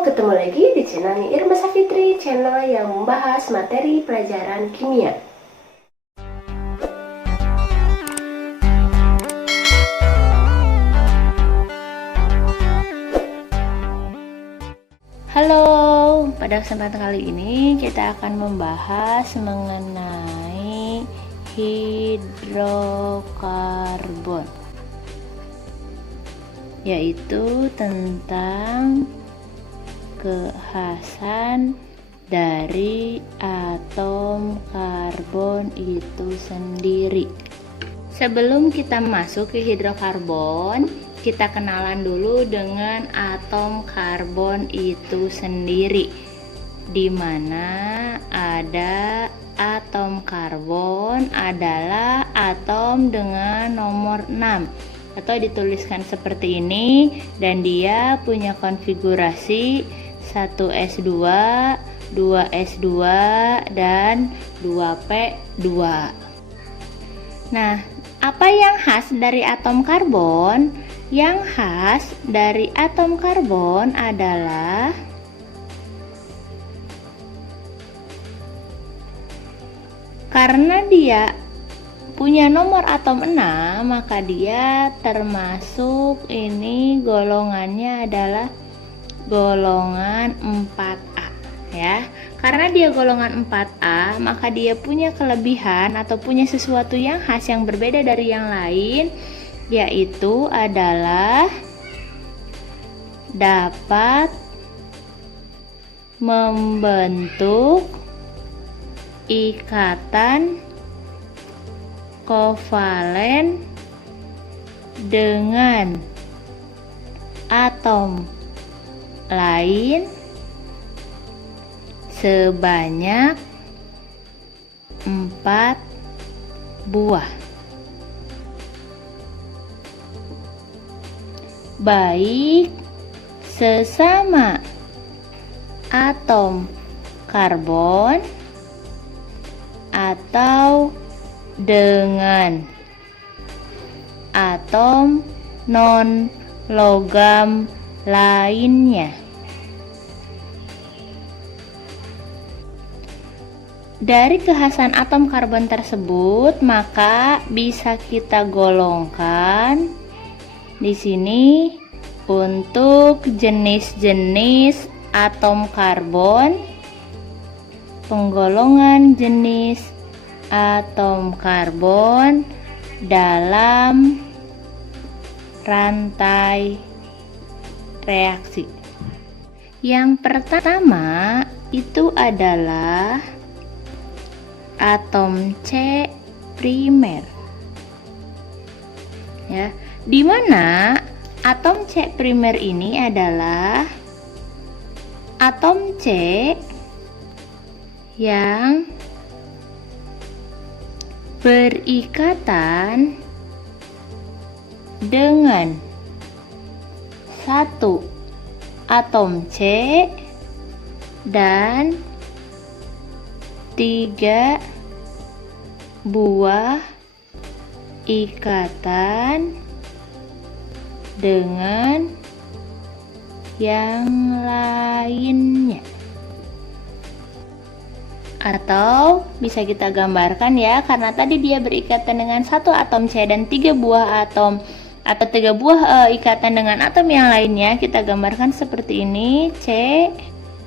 ketemu lagi di channel Irma Safitri, channel yang membahas materi pelajaran kimia. Halo, pada kesempatan kali ini kita akan membahas mengenai hidrokarbon, yaitu tentang kekhasan dari atom karbon itu sendiri. Sebelum kita masuk ke hidrokarbon, kita kenalan dulu dengan atom karbon itu sendiri, di mana ada atom karbon adalah atom dengan nomor 6 atau dituliskan seperti ini, dan dia punya konfigurasi 1s2, 2s2, dan 2p2. Nah, apa yang khas dari atom karbon? Yang khas dari atom karbon adalah karena dia punya nomor atom 6, maka dia termasuk ini golongannya adalah golongan 4A ya. Karena dia golongan 4A, maka dia punya kelebihan atau punya sesuatu yang khas yang berbeda dari yang lain, yaitu adalah dapat membentuk ikatan kovalen dengan atom lain sebanyak 4 buah, baik sesama atom karbon atau dengan atom non-logam lainnya. Dari kekhasan atom karbon tersebut, maka bisa kita golongkan di sini untuk jenis-jenis atom karbon, penggolongan jenis atom karbon dalam rantai reaksi. Yang pertama itu adalah atom C primer. Ya, di mana atom C primer ini adalah atom C yang berikatan dengan satu atom C dan 3 buah ikatan dengan yang lainnya. Atau bisa kita gambarkan ya, karena tadi dia berikatan dengan satu atom C dan 3 buah atom atau 3 buah ikatan dengan atom yang lainnya, kita gambarkan seperti ini. C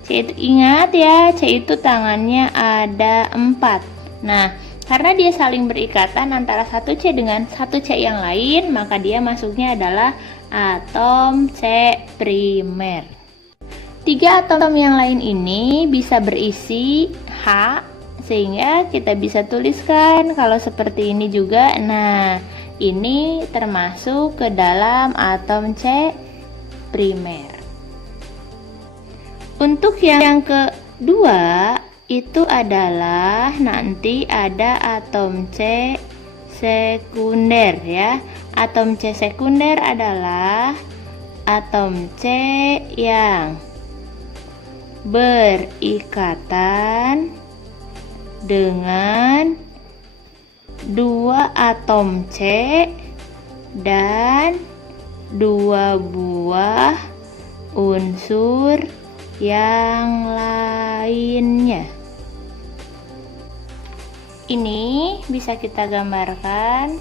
itu ingat ya, C itu tangannya ada 4. Nah, karena dia saling berikatan antara satu C dengan satu C yang lain, maka dia masuknya adalah atom C primer. 3 atom yang lain ini bisa berisi H, sehingga kita bisa tuliskan kalau seperti ini juga. Nah, ini termasuk ke dalam atom C primer. Untuk yang kedua itu adalah nanti ada atom C sekunder ya. Atom C sekunder adalah atom C yang berikatan dengan 2 atom C dan 2 buah unsur yang lainnya. Ini bisa kita gambarkan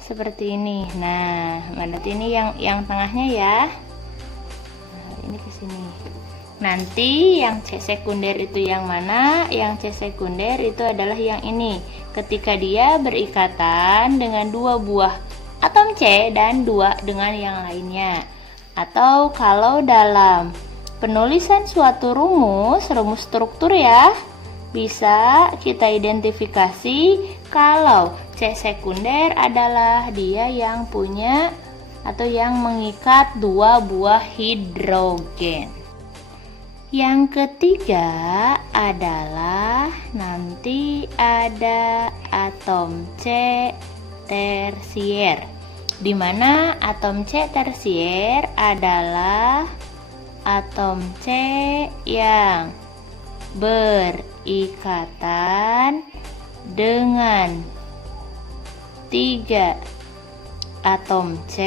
seperti ini. Nah, berarti ini yang tengahnya ya. Nah, ini ke sini. Nanti yang C sekunder itu yang mana? Yang C sekunder itu adalah yang ini. Ketika dia berikatan dengan dua buah atom C dan dua dengan yang lainnya. Atau kalau dalam penulisan suatu rumus struktur ya, bisa kita identifikasi kalau C sekunder adalah dia yang punya atau yang mengikat dua buah hidrogen. Yang ketiga adalah nanti ada atom C tersier, di mana atom C tersier adalah atom C yang berikatan dengan 3 atom C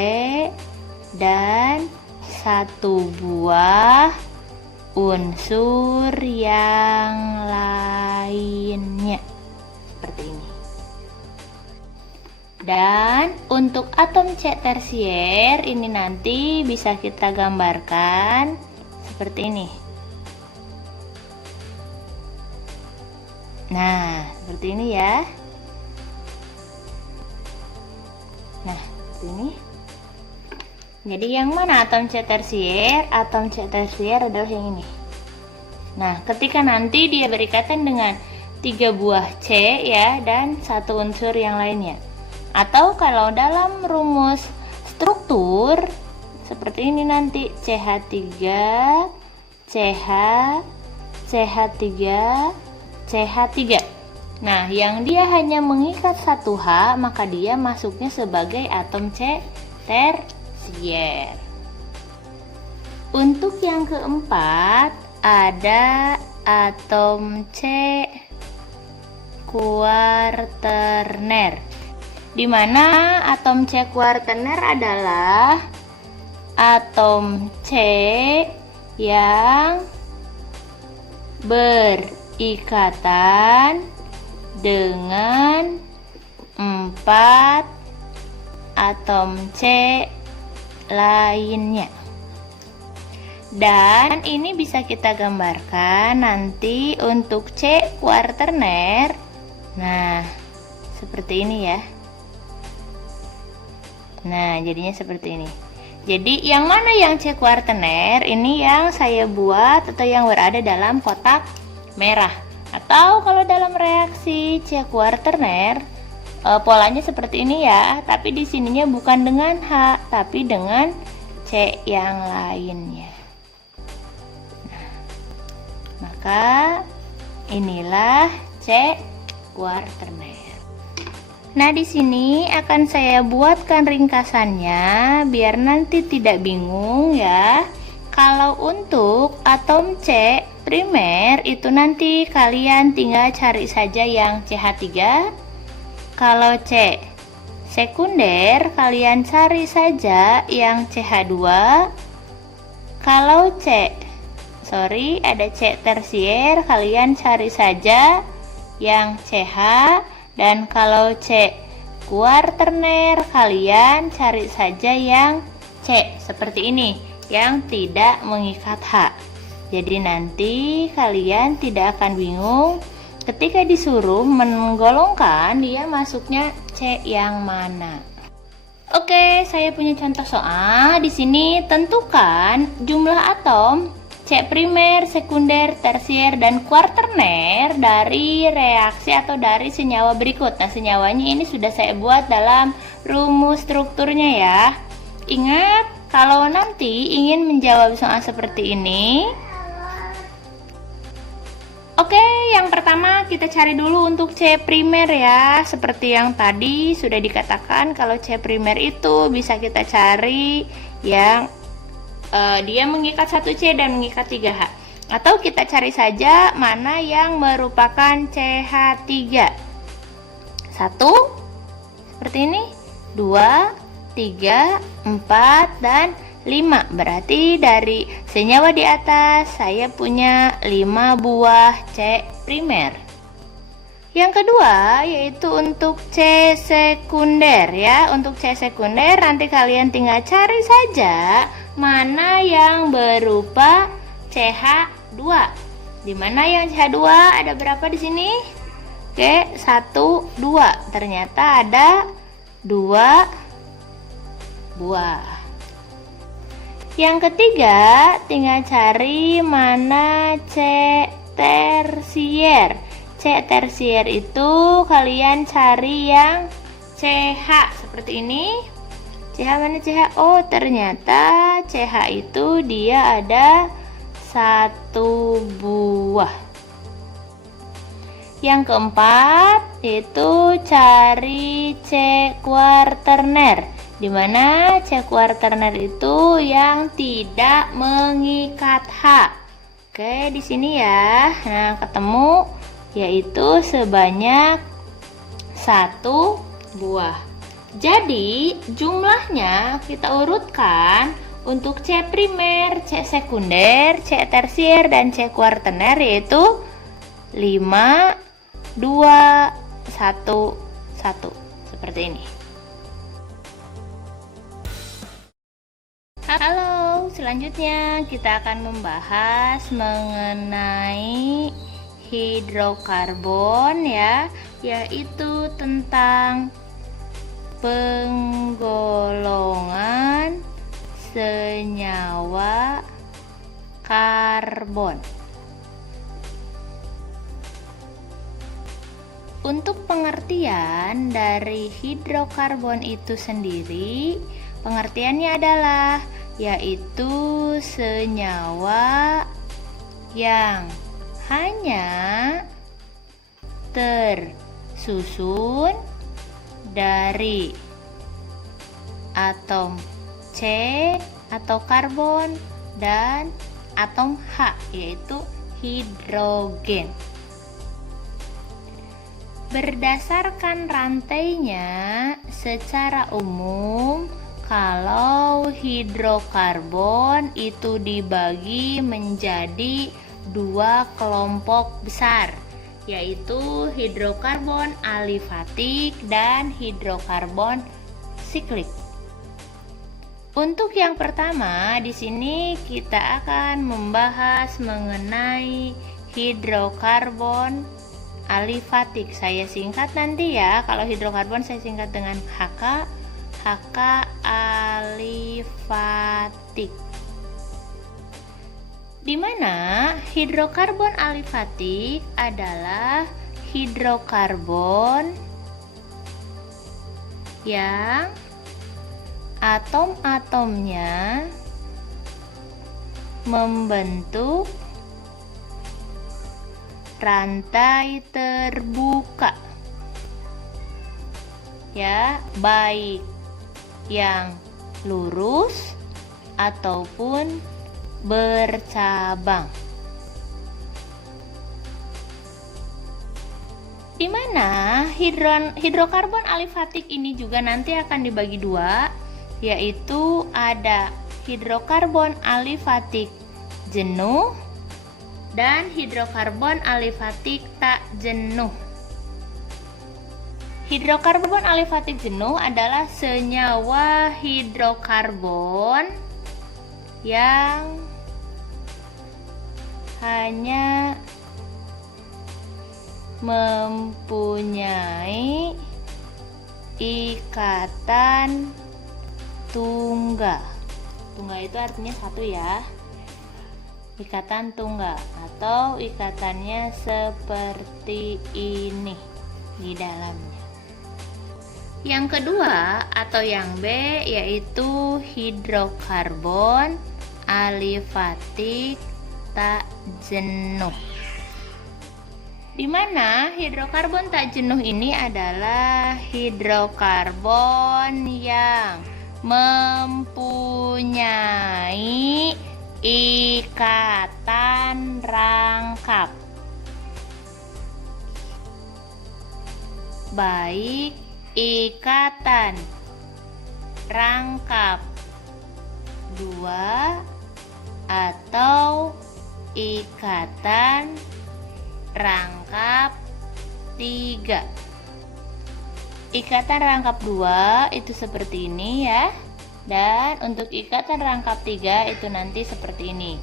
dan 1 buah unsur yang lainnya, seperti ini. Dan untuk atom C tersier ini nanti bisa kita gambarkan seperti ini. Nah, seperti ini ya. Nah, seperti ini. Jadi yang mana atom C tersier? Atom C tersier adalah yang ini. Nah, ketika nanti dia berikatan dengan 3 buah C ya dan 1 unsur yang lainnya. Atau kalau dalam rumus struktur seperti ini nanti CH3, CH, CH3, CH3. Nah, yang dia hanya mengikat 1H, maka dia masuknya sebagai atom C tersier. Untuk yang keempat ada atom C kuarterner, di mana atom C kuarterner adalah atom C yang berikatan dengan 4 atom C lainnya. Dan ini bisa kita gambarkan nanti untuk C kuarterner. Nah, seperti ini ya. Nah, jadinya seperti ini. Jadi yang mana yang C kuarterner? Ini yang saya buat atau yang berada dalam kotak merah. Atau kalau dalam reaksi C kuarterner, polanya seperti ini ya, tapi di sininya bukan dengan H, tapi dengan C yang lainnya. Nah, maka inilah C kuarterner. Nah, di sini akan saya buatkan ringkasannya biar nanti tidak bingung ya. Kalau untuk atom C primer itu nanti kalian tinggal cari saja yang CH3. Kalau C sekunder kalian cari saja yang CH2. Kalau ada C tersier kalian cari saja yang CH. Dan kalau C kuarterner kalian cari saja yang C seperti ini, yang tidak mengikat H. Jadi nanti kalian tidak akan bingung ketika disuruh menggolongkan dia masuknya C yang mana. Oke, saya punya contoh soal. Di sini tentukan jumlah atom C primer, sekunder, tersier, dan kuarterner dari reaksi atau dari senyawa berikut. Nah, senyawanya ini sudah saya buat dalam rumus strukturnya ya. Ingat, kalau nanti ingin menjawab soal seperti ini, oke, yang pertama kita cari dulu untuk C primer ya. Seperti yang tadi sudah dikatakan, kalau C primer itu bisa kita cari yang dia mengikat 1C dan mengikat 3H. Atau kita cari saja mana yang merupakan CH3. 1 seperti ini, 2, 3, 4, dan 5. Berarti dari senyawa di atas saya punya 5 buah C primer. Yang kedua yaitu untuk C sekunder ya. Untuk C sekunder nanti kalian tinggal cari saja mana yang berupa CH2. Di mana yang CH2 ada berapa di sini? Oke, 1, 2. Ternyata ada 2 buah. Yang ketiga, tinggal cari mana C tersier. C tersier itu kalian cari yang CH seperti ini. CH mana CH? Oh, ternyata CH itu dia ada 1 buah. Yang keempat yaitu cari C kuaterner. Di mana C kuaterner itu yang tidak mengikat H. Oke, di sini ya. Nah, ketemu yaitu sebanyak 1 buah. Jadi, jumlahnya kita urutkan untuk C primer, C sekunder, C tersier dan C kuaterner yaitu 5, 2, 1, 1 seperti ini. Halo, selanjutnya kita akan membahas mengenai hidrokarbon ya, yaitu tentang penggolongan senyawa karbon. Untuk pengertian dari hidrokarbon itu sendiri, pengertiannya adalah yaitu senyawa yang hanya tersusun dari atom C atau karbon dan atom H yaitu hidrogen. Berdasarkan rantainya, secara umum kalau hidrokarbon itu dibagi menjadi 2 kelompok besar, yaitu hidrokarbon alifatik dan hidrokarbon siklik. Untuk yang pertama, di sini kita akan membahas mengenai hidrokarbon alifatik. Saya singkat nanti ya. Kalau hidrokarbon saya singkat dengan HK alifatik. Di mana hidrokarbon alifatik adalah hidrokarbon yang atom-atomnya membentuk rantai terbuka ya, baik yang lurus ataupun bercabang. Di mana hidrokarbon alifatik ini juga nanti akan dibagi 2, yaitu ada hidrokarbon alifatik jenuh dan hidrokarbon alifatik tak jenuh. Hidrokarbon alifatik jenuh adalah senyawa hidrokarbon yang hanya mempunyai ikatan tunggal. Tunggal itu artinya satu ya. Ikatan tunggal atau ikatannya seperti ini di dalamnya. Yang kedua atau yang B yaitu hidrokarbon alifatik tak jenuh. Di mana hidrokarbon tak jenuh ini adalah hidrokarbon yang mempunyai ikatan rangkap, baik ikatan rangkap 2 atau ikatan rangkap 3. Ikatan rangkap 2 itu seperti ini ya. Dan untuk ikatan rangkap 3 itu nanti seperti ini.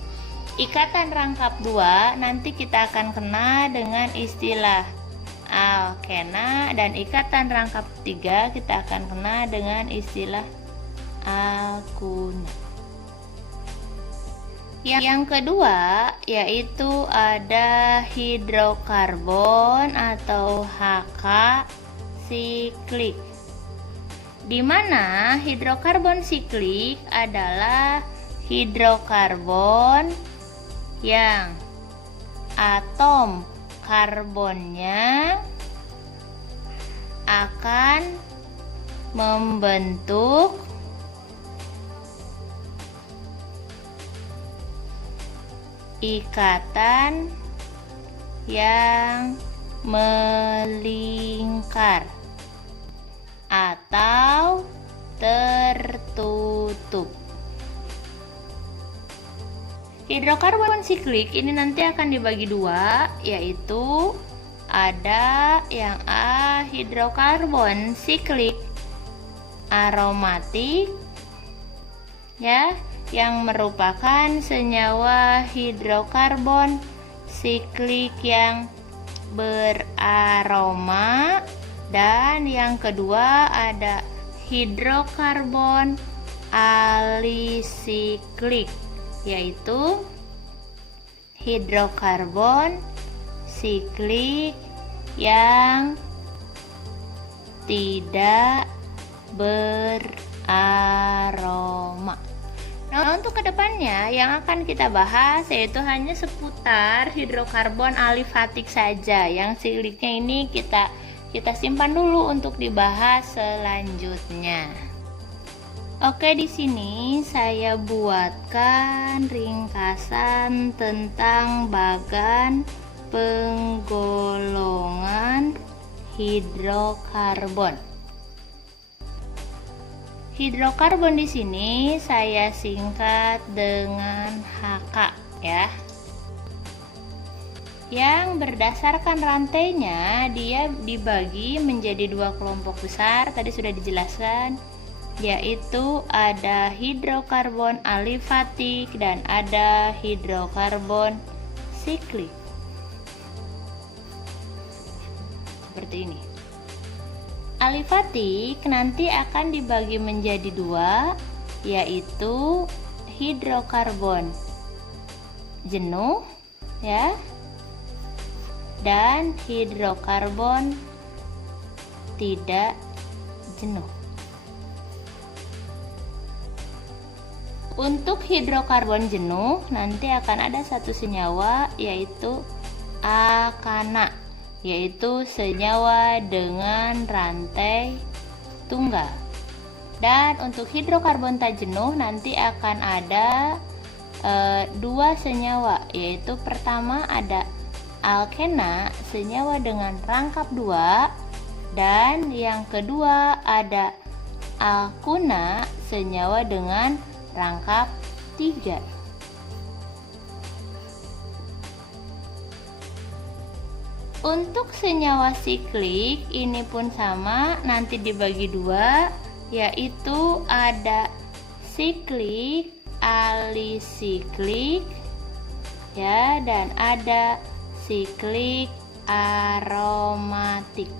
Ikatan rangkap 2 nanti kita akan kena dengan istilah alkena, dan ikatan rangkap 3 kita akan kena dengan istilah alkuna. Yang kedua yaitu ada hidrokarbon atau HK siklik, di mana hidrokarbon siklik adalah hidrokarbon yang atom karbonnya akan membentuk ikatan yang melingkar atau tertutup. Hidrokarbon siklik ini nanti akan dibagi dua, yaitu ada yang hidrokarbon siklik aromatik ya, yang merupakan senyawa hidrokarbon siklik yang beraroma, dan yang kedua ada hidrokarbon alisiklik, yaitu hidrokarbon siklik yang tidak beraroma. Nah, untuk kedepannya yang akan kita bahas yaitu hanya seputar hidrokarbon alifatik saja. Yang sikliknya ini kita simpan dulu untuk dibahas selanjutnya. Oke, di sini saya buatkan ringkasan tentang bagan penggolongan hidrokarbon. Hidrokarbon di sini saya singkat dengan HK ya. Yang berdasarkan rantainya dia dibagi menjadi dua kelompok besar, tadi sudah dijelaskan, yaitu ada hidrokarbon alifatik dan ada hidrokarbon siklik. Seperti ini. Alifatik nanti akan dibagi menjadi dua, yaitu hidrokarbon jenuh ya, dan hidrokarbon tidak jenuh. Untuk hidrokarbon jenuh nanti akan ada satu senyawa, yaitu alkana, yaitu senyawa dengan rantai tunggal. Dan untuk hidrokarbon tak jenuh nanti akan ada dua senyawa, yaitu pertama ada alkena, senyawa dengan rangkap 2, dan yang kedua ada alkuna, senyawa dengan rangkap 3. Untuk senyawa siklik ini pun sama, nanti dibagi dua, yaitu ada siklik alisiklik ya, dan ada siklik aromatik.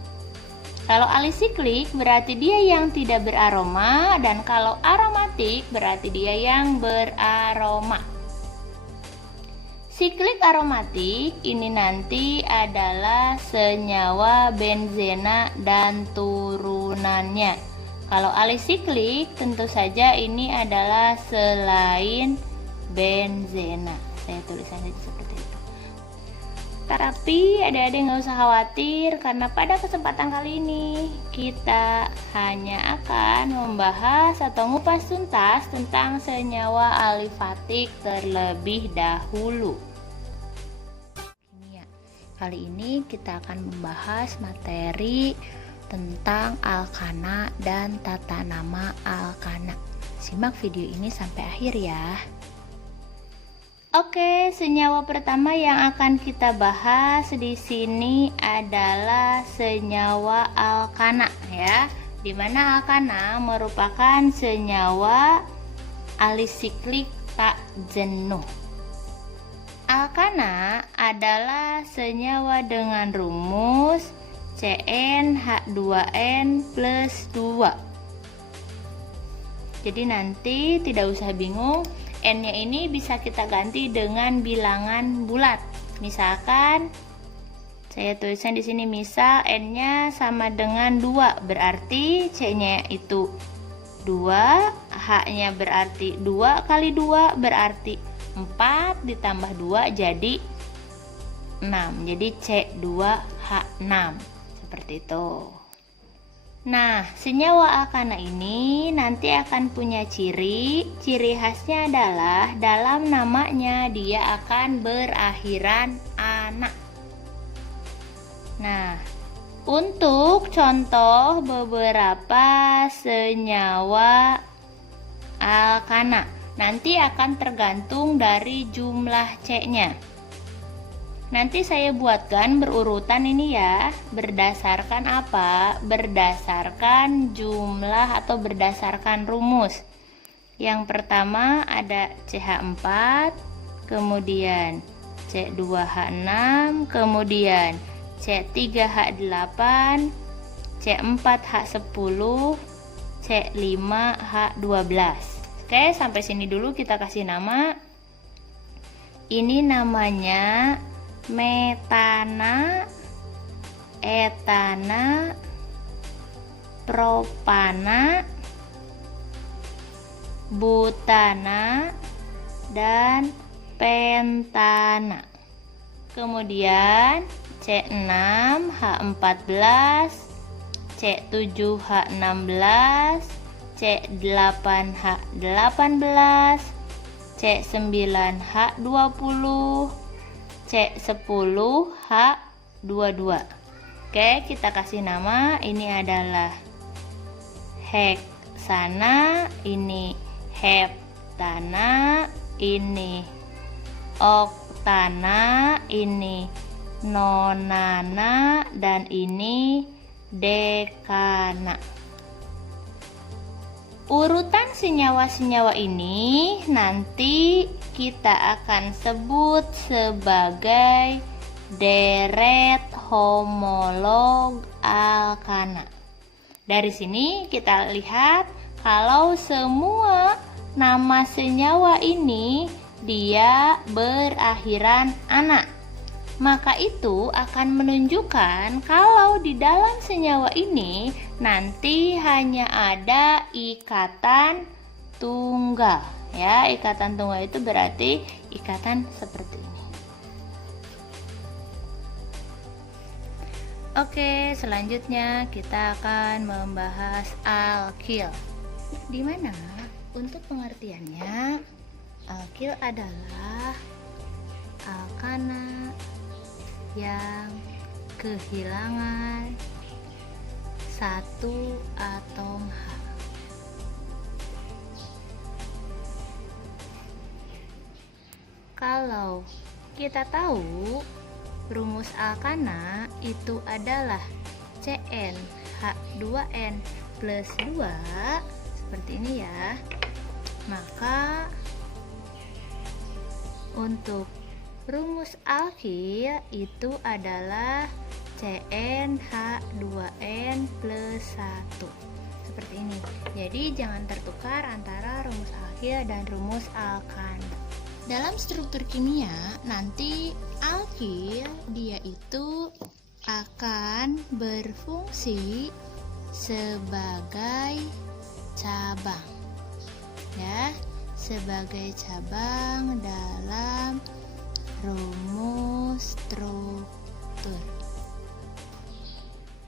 Kalau alisiklik berarti dia yang tidak beraroma, dan kalau aromatik berarti dia yang beraroma. Siklik aromatik ini nanti adalah senyawa benzena dan turunannya. Kalau alisiklik tentu saja ini adalah selain benzena. Saya tulisan saja seperti itu. Tapi adik-adik nggak usah khawatir, karena pada kesempatan kali ini kita hanya akan membahas atau ngupas tuntas tentang senyawa alifatik terlebih dahulu. Kali ini kita akan membahas materi tentang alkana dan tata nama alkana. simak video ini sampai akhir ya. Oke, senyawa pertama yang akan kita bahas di sini adalah senyawa alkana ya. Dimana alkana merupakan senyawa alisiklik tak jenuh. Alkana adalah senyawa dengan rumus CnH2n plus 2. Jadi nanti tidak usah bingung, N-nya ini bisa kita ganti dengan bilangan bulat. Misalkan saya tuliskan di sini, misal N-nya sama dengan 2, berarti C-nya itu 2, H-nya berarti 2 kali 2 berarti 4 ditambah 2 jadi 6. Jadi C2H6. Seperti itu. Nah, senyawa alkana ini nanti akan punya ciri khasnya adalah dalam namanya dia akan berakhiran ana. Nah, untuk contoh beberapa senyawa alkana, nanti akan tergantung dari jumlah C-nya. Nanti saya buatkan berurutan ini ya, berdasarkan apa? Berdasarkan jumlah atau berdasarkan rumus. Yang pertama ada CH4, kemudian C2H6, kemudian C3H8, C4H10, C5H12. Oke, sampai sini dulu kita kasih nama. Ini namanya metana, etana, propana, butana, dan pentana. Kemudian C6H14, C7H16, C8H18, C9H20, C10H22. Oke, kita kasih nama. Ini adalah heksana, ini heptana, ini oktana, ini nonana, dan ini dekana. Urutan senyawa-senyawa ini nanti kita akan sebut sebagai deret homolog alkana. Dari sini kita lihat kalau semua nama senyawa ini dia berakhiran ana, maka itu akan menunjukkan kalau di dalam senyawa ini nanti hanya ada ikatan tunggal ya. Ikatan tunggal itu berarti ikatan seperti ini. Oke, selanjutnya kita akan membahas alkil. Di mana untuk pengertiannya alkil adalah alkana yang kehilangan satu atom H. Kalau kita tahu rumus alkana itu adalah CnH2n plus 2 seperti ini ya, maka untuk rumus alkil itu adalah CnH2n plus 1 seperti ini. Jadi jangan tertukar antara rumus alkil dan rumus alkana. Dalam struktur kimia nanti alkil dia itu akan berfungsi sebagai cabang ya, sebagai cabang dalam rumus struktur.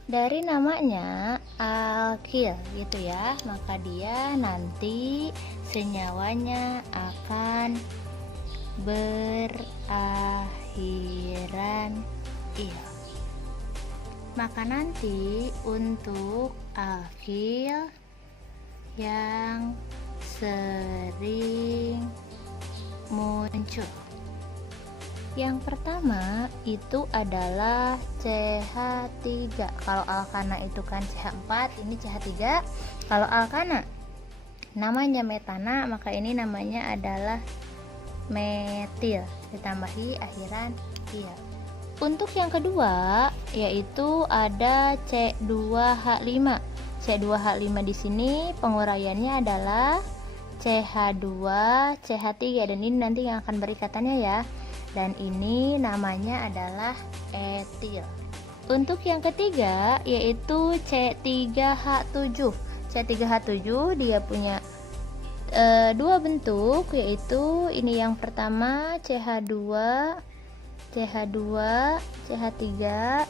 Dari namanya alkil gitu ya, maka dia nanti senyawanya akan berakhiran il. Maka nanti untuk alkil yang sering muncul. Yang pertama itu adalah CH3. Kalau alkana itu kan CH4, ini CH3. Kalau alkana namanya metana, maka ini namanya adalah metil, ditambahi akhiran il. Untuk yang kedua yaitu ada C2H5. C2H5 di sini penguraiannya adalah CH2, CH3, dan ini nanti yang akan berikatannya ya. Dan ini namanya adalah etil. Untuk yang ketiga yaitu C3H7. C3H7 dia punya dua bentuk, yaitu ini yang pertama CH2, CH3.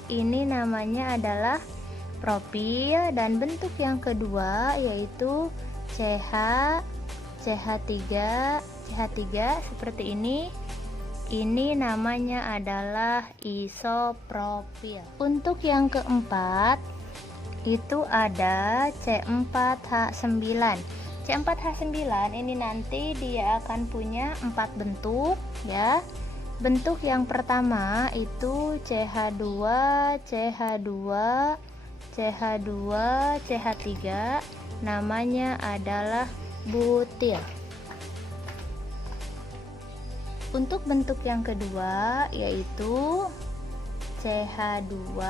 Ini namanya adalah propil, dan bentuk yang kedua yaitu CH3 seperti ini. Ini namanya adalah isopropil. Untuk yang keempat itu ada C4H9. C4H9 ini nanti dia akan punya 4 bentuk ya. Bentuk yang pertama itu CH2, CH3, namanya adalah butil. Untuk bentuk yang kedua yaitu CH2,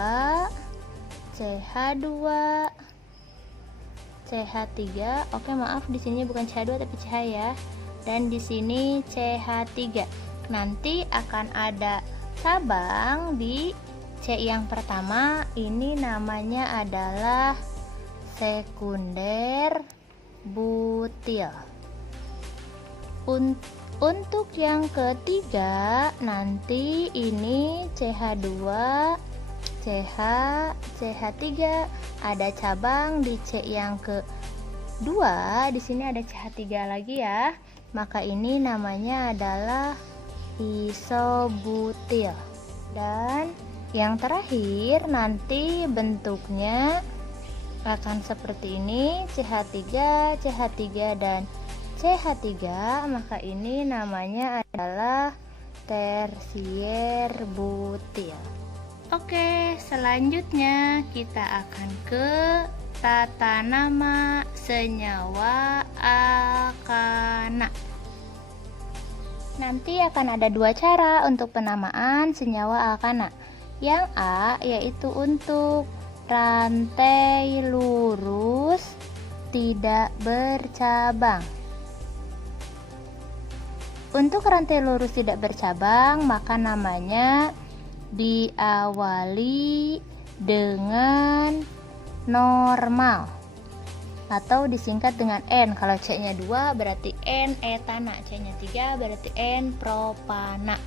CH3. Oke, maaf di sini bukan CH2 tapi CH ya. Dan di sini CH3. Nanti akan ada cabang di C yang pertama, ini namanya adalah sekunder butil. Untuk yang ketiga nanti ini CH2, CH3, ada cabang di C yang kedua. Di sini ada CH3 lagi ya. Maka ini namanya adalah isobutil. Dan yang terakhir nanti bentuknya akan seperti ini, CH3, dan CH3, maka ini namanya adalah tersier butil. Oke, selanjutnya kita akan ke tata nama senyawa alkana. Nanti akan ada dua cara untuk penamaan senyawa alkana. Yang A yaitu untuk rantai lurus tidak bercabang. Untuk rantai lurus tidak bercabang, maka namanya diawali dengan normal atau disingkat dengan N. Kalau C-nya 2 berarti N etana, C-nya 3 berarti N propana.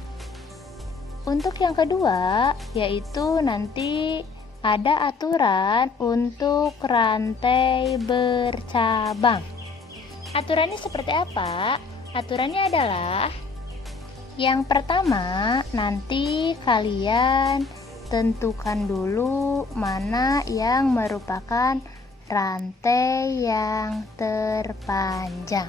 Untuk yang kedua yaitu nanti ada aturan untuk rantai bercabang. Aturannya seperti apa? Aturannya adalah yang pertama, nanti kalian tentukan dulu mana yang merupakan rantai yang terpanjang.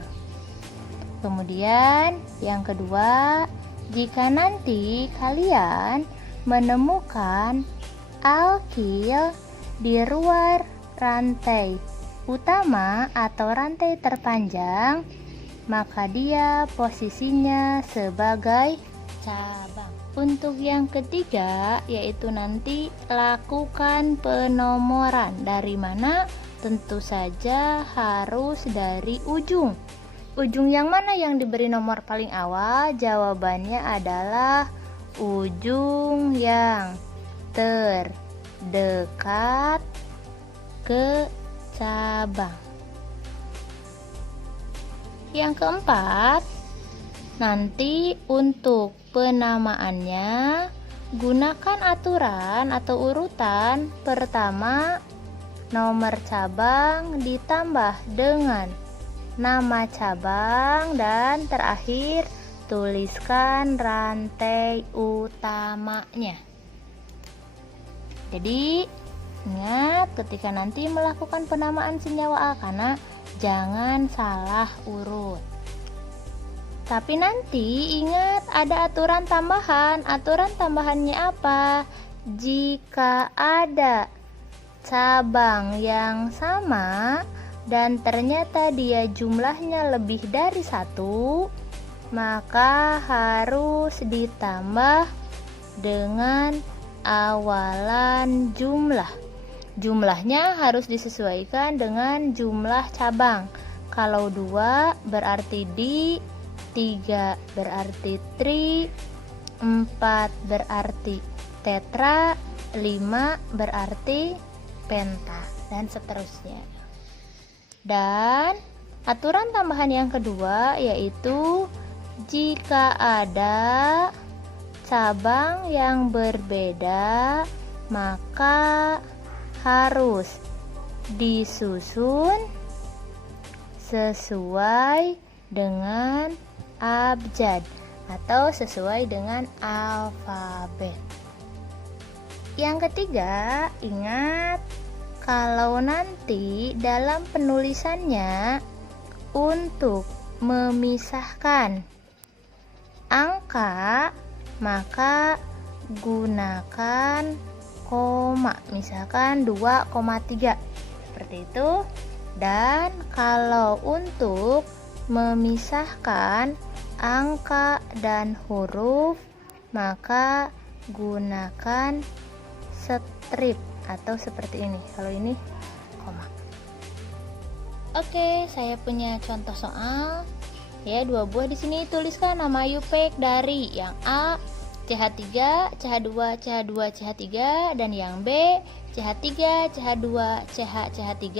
Kemudian yang kedua, jika nanti kalian menemukan alkil di luar rantai utama atau rantai terpanjang, maka dia posisinya sebagai cabang. Untuk yang ketiga yaitu nanti lakukan penomoran. Dari mana? Tentu saja harus dari ujung. Ujung yang mana yang diberi nomor paling awal? Jawabannya adalah ujung yang terdekat ke cabang. Yang keempat, nanti untuk penamaannya gunakan aturan atau urutan. Pertama, nomor cabang ditambah dengan nama cabang, dan terakhir tuliskan rantai utamanya. Jadi ingat, ketika nanti melakukan penamaan senyawa alkana, jangan salah urut. Tapi nanti ingat ada aturan tambahan. Aturan tambahannya apa? Jika ada cabang yang sama dan ternyata dia jumlahnya lebih dari 1, maka harus ditambah dengan awalan jumlah. Jumlahnya harus disesuaikan dengan jumlah cabang. Kalau 2 berarti di, 3 berarti tri, 4 berarti tetra, 5 berarti penta, dan seterusnya. Dan aturan tambahan yang kedua yaitu jika ada cabang yang berbeda, maka harus disusun sesuai dengan abjad atau sesuai dengan alfabet. Yang ketiga, ingat kalau nanti dalam penulisannya untuk memisahkan angka, maka gunakan koma, misalkan 2,3 seperti itu. Dan kalau untuk memisahkan angka dan huruf, maka gunakan strip atau seperti ini. Kalau ini koma. Oke, saya punya contoh soal. Ya, 2 buah di sini. Tuliskan nama Yupek dari yang A CH3, CH2, CH2, CH3, dan yang B CH3, CH2, CH, CH3,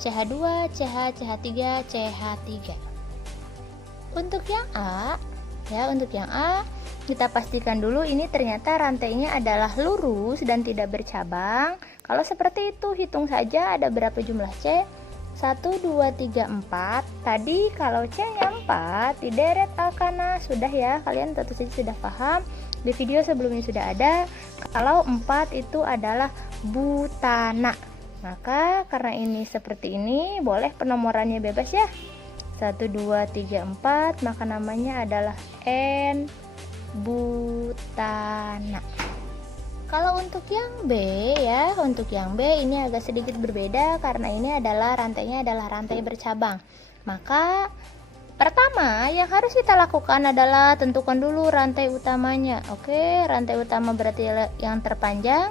CH2, CH, CH3, CH3. Untuk yang A, kita pastikan dulu ini ternyata rantainya adalah lurus dan tidak bercabang. Kalau seperti itu, hitung saja ada berapa jumlah C. 1, 2, 3, 4. Tadi kalau C-nya 4, dideret alkana. Sudah ya, kalian tentu saja sudah paham. Di video sebelumnya sudah ada. Kalau 4 itu adalah butana. Maka karena ini seperti ini, boleh penomorannya bebas ya. 1, 2, 3, 4, maka namanya adalah N butana. Kalau untuk yang B ya, untuk yang B ini agak sedikit berbeda karena ini adalah rantainya adalah rantai bercabang. Maka pertama yang harus kita lakukan adalah tentukan dulu rantai utamanya. Oke, rantai utama berarti yang terpanjang.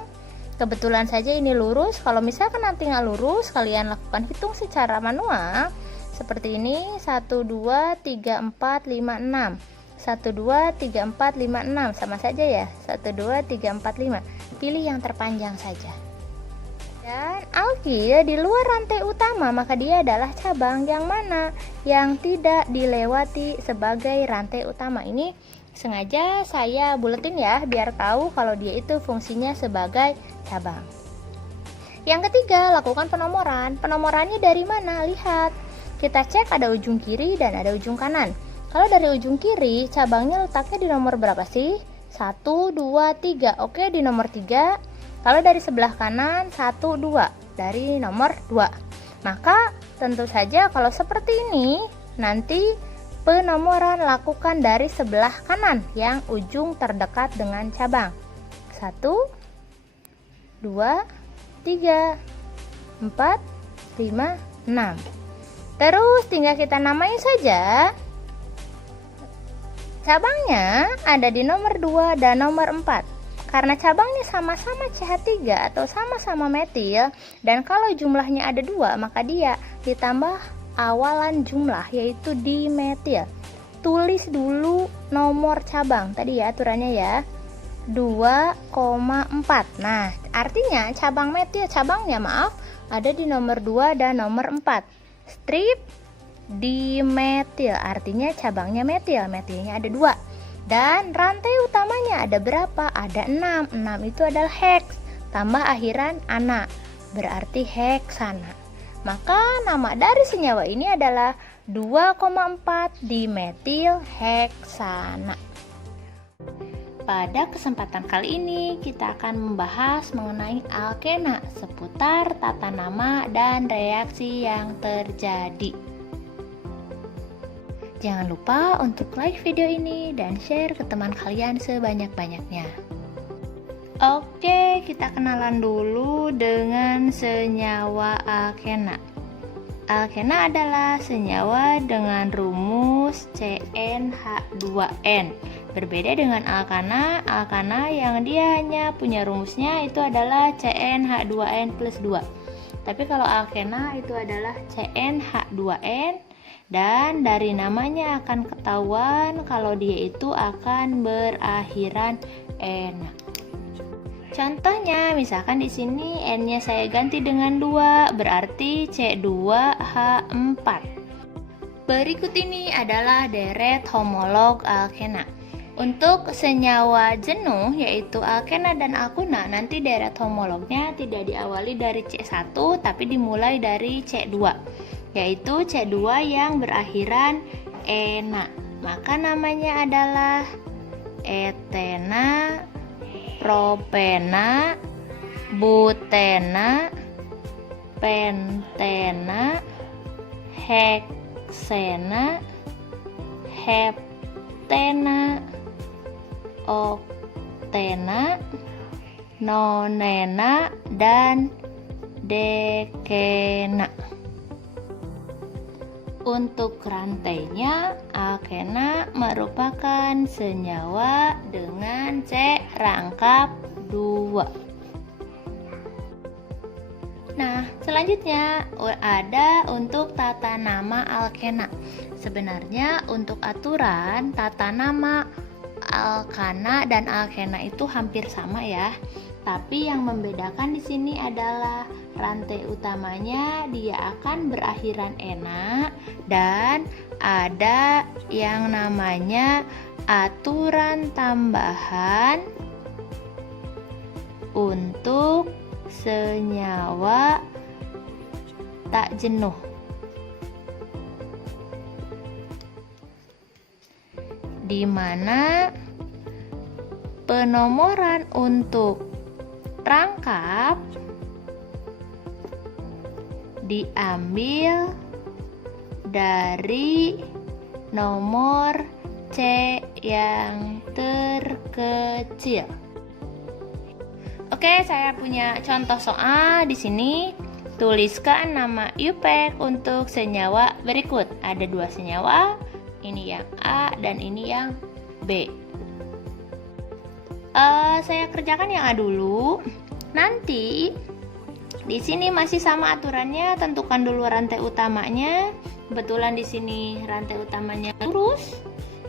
Kebetulan saja ini lurus. Kalau misalkan nanti nggak lurus, kalian lakukan hitung secara manual. Seperti ini, 1, 2, 3, 4, 5, 6. 1, 2, 3, 4, 5, 6. Sama saja ya, 1, 2, 3, 4, 5. Pilih yang terpanjang saja. Dan alkil di luar rantai utama, maka dia adalah cabang yang mana? Yang tidak dilewati sebagai rantai utama. Ini sengaja saya buletin ya, biar tahu kalau dia itu fungsinya sebagai cabang. Yang ketiga, lakukan penomoran. Penomorannya dari mana? Lihat. Kita cek ada ujung kiri dan ada ujung kanan. Kalau dari ujung kiri, cabangnya letaknya di nomor berapa sih? 1, 2, 3. Oke, di nomor 3. Kalau dari sebelah kanan, 1, 2. Dari nomor 2. Maka tentu saja kalau seperti ini, nanti penomoran lakukan dari sebelah kanan yang ujung terdekat dengan cabang. 1, 2, 3, 4, 5, 6. Terus tinggal kita namain saja. Cabangnya ada di nomor 2 dan nomor 4. Karena cabangnya sama-sama CH3 atau sama-sama metil, dan kalau jumlahnya ada 2, maka dia ditambah awalan jumlah yaitu dimetil. Tulis dulu nomor cabang. Tadi ya aturannya ya. 2,4. Nah, artinya cabangnya ada di nomor 2 dan nomor 4. Strip dimetil, artinya cabangnya metilnya ada 2. Dan rantai utamanya ada berapa? Ada 6. 6 itu adalah heks, tambah akhiran ana, berarti heksana. Maka nama dari senyawa ini adalah 2,4 dimetil heksana. Pada kesempatan kali ini kita akan membahas mengenai alkena seputar tata nama dan reaksi yang terjadi. Jangan lupa untuk like video ini dan share ke teman kalian sebanyak-banyaknya. Oke, kita kenalan dulu dengan senyawa alkena. Alkena adalah senyawa dengan rumus CnH2n. Berbeda dengan alkana yang dia hanya punya rumusnya itu adalah CnH2n plus 2. Tapi kalau alkena itu adalah CnH2n, dan dari namanya akan ketahuan kalau dia itu akan berakhiran n. Contohnya, misalkan di sini n-nya saya ganti dengan 2, berarti C2H4. Berikut ini adalah deret homolog alkena. Untuk senyawa jenuh yaitu alkena dan alkuna, nanti deret homolognya tidak diawali dari C1 tapi dimulai dari C2, yaitu C2 yang berakhiran ena. Maka namanya adalah etena, propena, butena, pentena, heksena, heptena, oktena, nonena, dan dekena. Untuk rantainya, alkena merupakan senyawa dengan C rangkap 2. Nah, selanjutnya ada untuk tata nama alkena. Sebenarnya untuk aturan tata nama alkana dan alkena itu hampir sama ya. Tapi yang membedakan di sini adalah rantai utamanya dia akan berakhiran ena, dan ada yang namanya aturan tambahan untuk senyawa tak jenuh. Di mana penomoran untuk rangkap diambil dari nomor C yang terkecil. Oke, saya punya contoh soal di sini. Tuliskan nama IUPAC untuk senyawa berikut. Ada 2 senyawa, ini yang A dan ini yang B. Saya kerjakan yang A dulu. Nanti di sini masih sama aturannya, tentukan dulu rantai utamanya. Kebetulan di sini rantai utamanya lurus,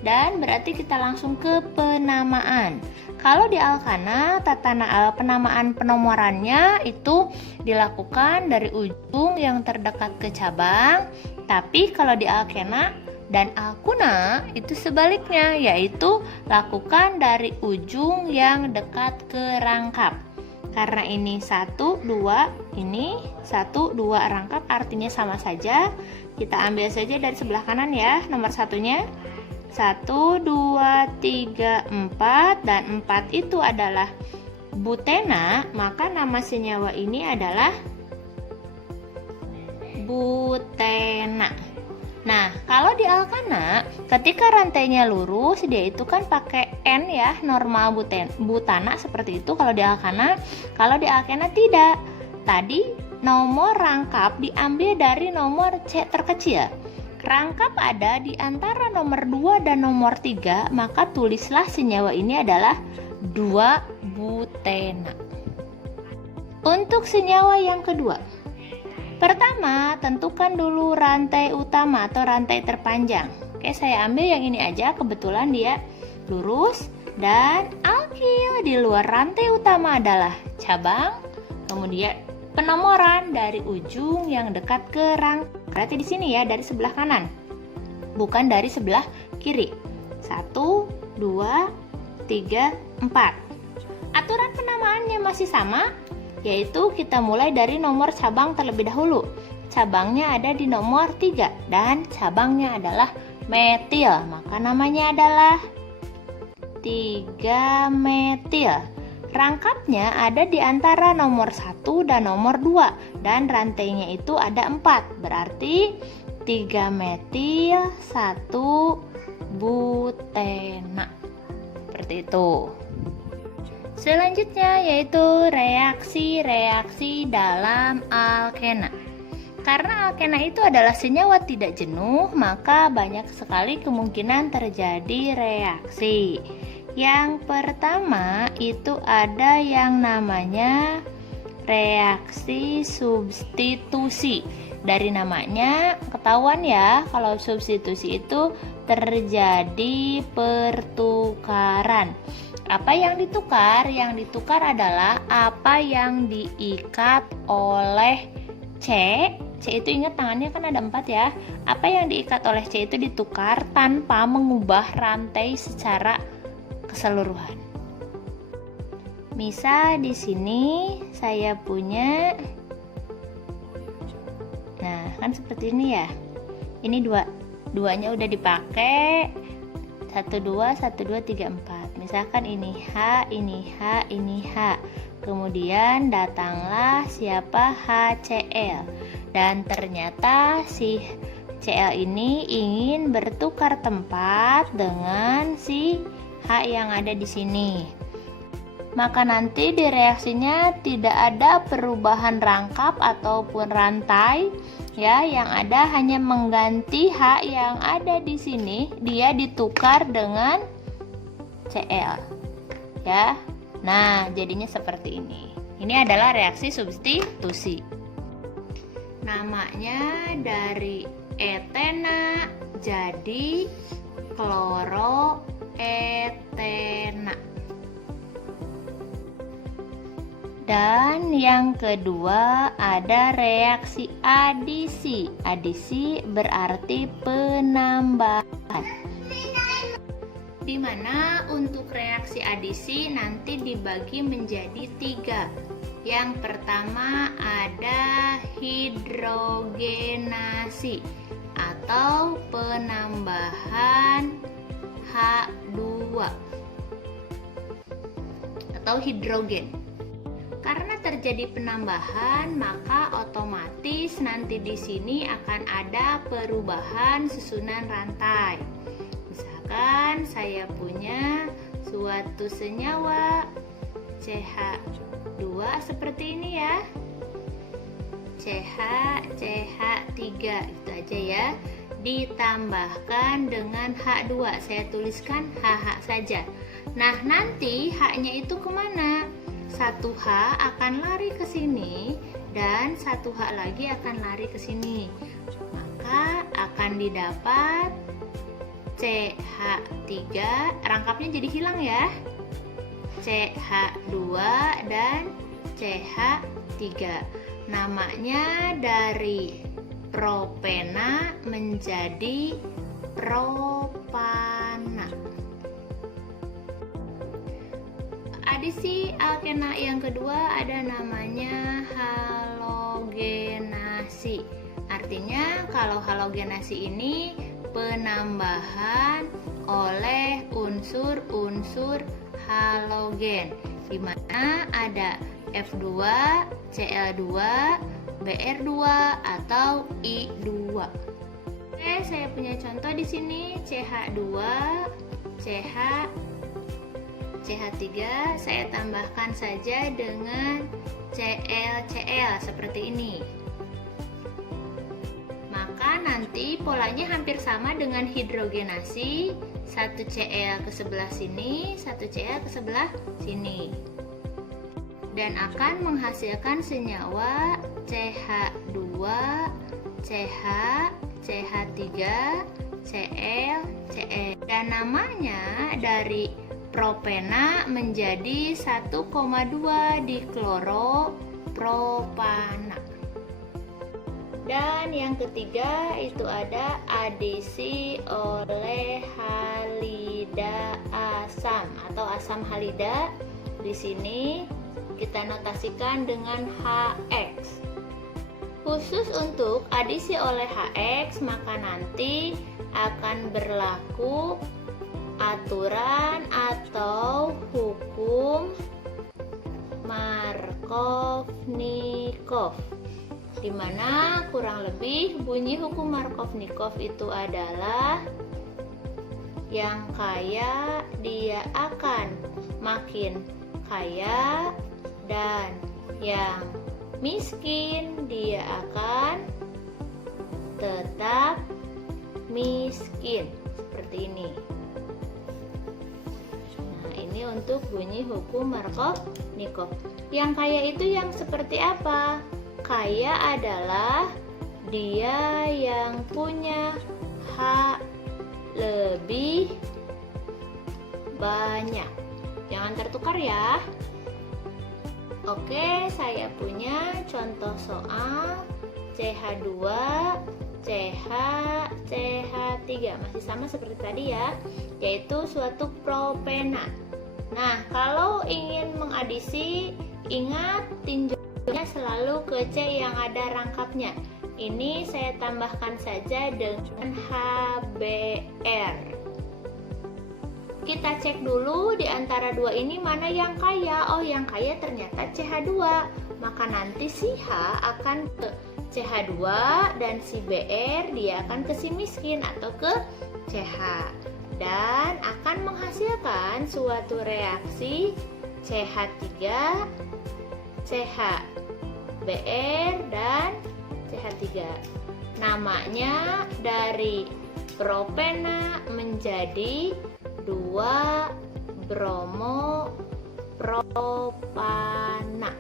dan berarti kita langsung ke penamaan. Kalau di alkana, penamaan penomorannya itu dilakukan dari ujung yang terdekat ke cabang. Tapi kalau di alkena dan alkuna itu sebaliknya, yaitu lakukan dari ujung yang dekat ke rangkap. Karena ini 1, 2, ini 1, 2 rangkap, artinya sama saja. Kita ambil saja dari sebelah kanan ya, nomor satunya. 1, 2, 3, 4, dan 4 itu adalah butena, maka nama senyawa ini adalah butena. Nah, kalau di alkana, ketika rantainya lurus, dia itu kan pakai N ya, normal butana seperti itu kalau di alkana. Kalau di alkena tidak. Tadi nomor rangkap diambil dari nomor C terkecil. Rangkap ada di antara nomor 2 dan nomor 3, maka tulislah senyawa ini adalah 2 butena. Untuk senyawa yang kedua, pertama, tentukan dulu rantai utama atau rantai terpanjang. Oke, saya ambil yang ini aja, kebetulan dia lurus. Dan alkil di luar rantai utama adalah cabang, kemudian penomoran dari ujung yang dekat ke rangkap. Berarti di sini ya, dari sebelah kanan, bukan dari sebelah kiri. 1, 2, 3, 4. Aturan penamaannya masih sama, yaitu kita mulai dari nomor cabang terlebih dahulu. Cabangnya ada di nomor 3 dan cabangnya adalah metil, maka namanya adalah 3-metil. Rangkapnya ada di antara nomor 1 dan nomor 2 dan rantainya itu ada 4. Berarti 3-metil 1-butena. Seperti itu. Selanjutnya yaitu reaksi-reaksi dalam alkena. Karena alkena itu adalah senyawa tidak jenuh, maka banyak sekali kemungkinan terjadi reaksi. Yang pertama itu ada yang namanya reaksi substitusi. Dari namanya ketahuan ya, kalau substitusi itu terjadi pertukaran. Apa yang ditukar? Yang ditukar adalah apa yang diikat oleh C. C itu ingat tangannya kan ada 4 ya. Apa yang diikat oleh C itu ditukar tanpa mengubah rantai secara keseluruhan. Misal di sini saya punya, nah kan seperti ini ya. Ini duanya udah dipakai. 1 2 1 2 3 4. Misalkan ini H, ini H, ini H. Kemudian datanglah siapa? HCl. Dan ternyata si Cl ini ingin bertukar tempat dengan si H yang ada di sini. Maka nanti di reaksinya tidak ada perubahan rangkap ataupun rantai ya, yang ada hanya mengganti H yang ada di sini, dia ditukar dengan Cl ya. Nah, jadinya seperti ini. Ini adalah reaksi substitusi. Namanya dari etena jadi kloroetena. Dan yang kedua ada reaksi adisi. Adisi berarti penambahan. Di mana untuk reaksi adisi nanti dibagi menjadi 3. Yang pertama ada hidrogenasi atau penambahan H2 atau hidrogen. Karena terjadi penambahan, maka otomatis nanti di sini akan ada perubahan susunan rantai. Misalkan saya punya suatu senyawa CH2 seperti ini ya. CH3 itu aja ya. Ditambahkan dengan H2. Saya tuliskan HH saja. Nah, nanti H-nya itu kemana? 1H akan lari ke sini dan 1H lagi akan lari ke sini. Maka akan didapat CH3, rangkapnya jadi hilang ya. CH2 dan CH3. Namanya dari propena menjadi propana. Adisi alkena yang kedua ada namanya halogenasi. Artinya kalau halogenasi ini penambahan oleh unsur-unsur halogen, di mana ada F2, Cl2, Br2 atau I2. Oke, saya punya contoh di sini CH2, CH3, saya tambahkan saja dengan ClCl seperti ini. Maka nanti polanya hampir sama dengan hidrogenasi, 1 Cl ke sebelah sini, 1 Cl ke sebelah sini. Dan akan menghasilkan senyawa CH2, CH, CH3, Cl, Cl. Dan namanya dari propena menjadi 1,2 dikloropropana. Dan yang ketiga itu ada adisi oleh halida asam atau asam halida. Di sini kita notasikan dengan HX. Khusus untuk adisi oleh HX, maka nanti akan berlaku aturan atau hukum Markovnikov, di mana kurang lebih bunyi hukum Markovnikov itu adalah yang kaya dia akan makin kaya dan yang miskin dia akan tetap miskin, seperti ini. Nah, ini untuk bunyi hukum Markovnikov. Yang kaya itu yang seperti apa? Kaya adalah dia yang punya hak lebih banyak. Jangan tertukar ya. Oke, saya punya contoh soal CH2, CH, CH3. Masih sama seperti tadi ya, yaitu suatu propena. Nah, kalau ingin mengadisi, ingat tinjaunya selalu ke C yang ada rangkapnya. Ini saya tambahkan saja dengan HBr. Kita cek dulu di antara dua ini mana yang kaya. Oh, yang kaya ternyata CH2. Maka nanti si H akan ke CH2 dan si Br dia akan ke si miskin atau ke CH. Dan akan menghasilkan suatu reaksi CH3, CHBr dan CH3. Namanya dari propena menjadi 2-bromopropana.